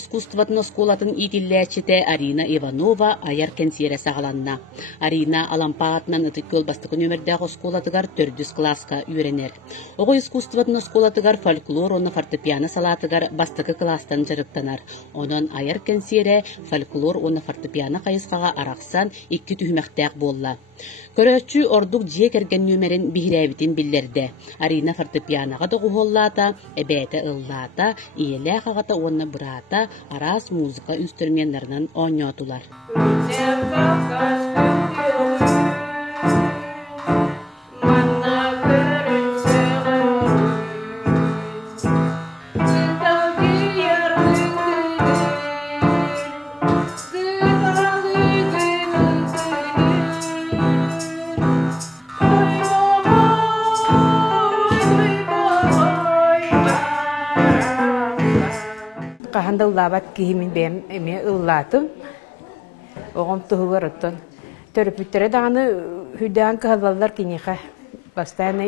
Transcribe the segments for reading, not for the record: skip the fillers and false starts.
искусстватын сколатын итиллячите Арина Иванова аяр кенсиере сағаланна. Арина алампаатынан ытыккөл бастықы нөмірдәғы сколатыгар 400 класска үйренер. Оғы искусстватын сколатыгар фольклор, оны фортепиано салатыгар бастықы кластан жарыктанар. Онын аяр кенсиере фольклор, оны фортепиано қайысқаға арақсан 2 түймәқтәк болла. Көрөчү ордук жие керген нөмерин бихирәбитин биллерде. Арина фортепианоға доғуоллата, эбәте ыллата, иелә қағата онна бұрата, арас музыка инструментларынан ойнотулар. Kahanda ulabat kihimin benim eme ılladım. Oğum tuğuvar ottun. Törpüttere dağını hüdden kahvallar kinyiha. Bastayna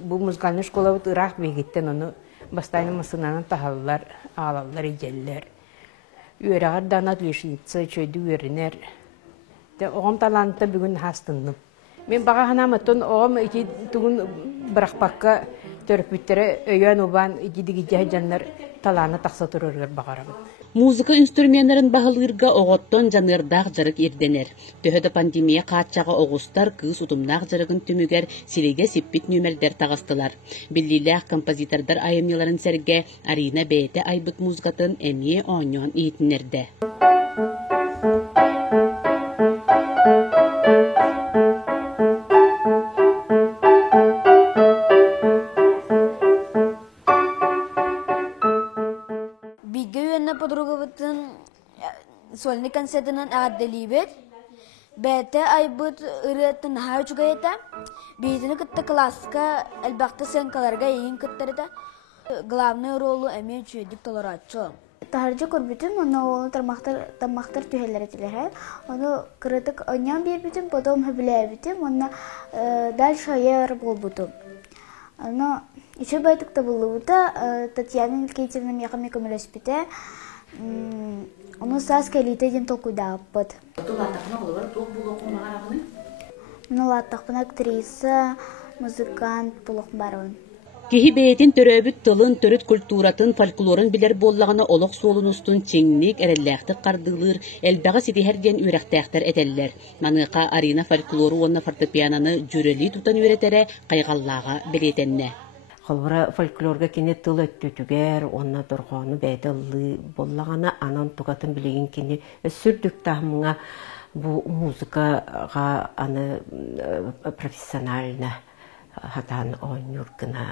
bu muzgalını şkola Irak begitten onu. Bastayna masınanan tahallar, ağlallar, iceller. Üyeğer dana düşüntse çöydü üyeriner. Oğum talanta bugün hastındım. Ben bağa hanamatın oğum iki tuğun bırakpakka törpüttere öyen oban iki digi canlar talana taksa dururlar bağırabın. Muzika instrumentlerin bahalırga oğotton janırdağ jarık irdener. Töhöde pandemiya qaatçağı oğustar kız utumnağ jarıgın tümüger silege sippit nömerder tağıstılar. Billiləh kompozitordar ayımyaların serge Arina beyte aybıt muzgatın emiye onyon iyitinerde. Подругаватын сольный концертынан ағадделибет. Бәті айбыт ұрыттын хаучугайта. Бейтіні күтті класска әлбақты сенкаларға ең күттерді. Главный ролу әмен чүйедік толоратчы. Тахаржы көрбітім, оны олы тамақтар түйелер етілер. Оны кырытык ойнан бейбітім, потом хөбіләбітім, оны дальше айар болбутым. Оны еще байтыкта было Татьяна Никитевна яқами көмелеспите. Оны сас келите ден толкуйда аппыт. Тулатақына олар тоқ бұл оқума қарағыны? Мен олаттақпын актриса, музыкант бұлық барын. Кихи бейтин төрөбүт тылын, төрөт культуратын, фольклорын билер боллағына олық солынустун чеңник, әрелләқтік қардылыр, әлбәғі сетихерден үйрәқтәқтер әтәлілер. Манықа Арина фольклору онна фортепиананы жүрелі тұтан үйретері қайғаллаға білетенне. Қалбыра фольклорга кене тыл өттүтүгер, онна дұрғаны бәйді ұлы боллағана анан тұғатын білеген кене сүрдік тахмыңа бұл музыкаға аны профессионально хатан ойнюргына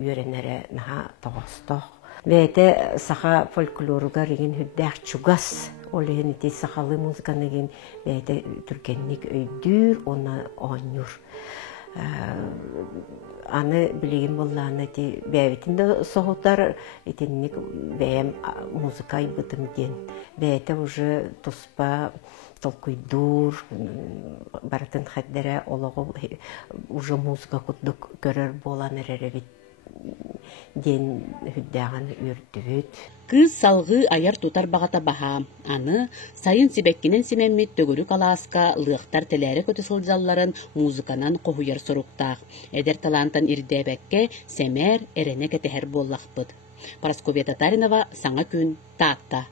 үйренері наға тоғыстық. Бәйді саға фольклорга реген хүддәқ чугас, олеген еті сақалы музыканы ген бәйді түргенник өйдүр, онна ойнюр. Аны білеген болланы бәйбетінде соғытар етеннік бәйім музыка айбытым ден. Бәйті уже тұспа толкуйдур, баратын қаддары олығы уже музыка күттік көрір болан әреревет ден хүддәғын үрдігіт. Кыз салғы аяр тутар бағата баха. Аны сайын сибеккинен семеммет төгірік аласка лықтар тәләрі көті сылжалларын музыканан қоғуяр соруқтақ. Әдер талантан ирдәбәкке сәмәр әрәне кәтәхер боллақпыд. Парасковия Татаринова, Саңа күн, Таатта.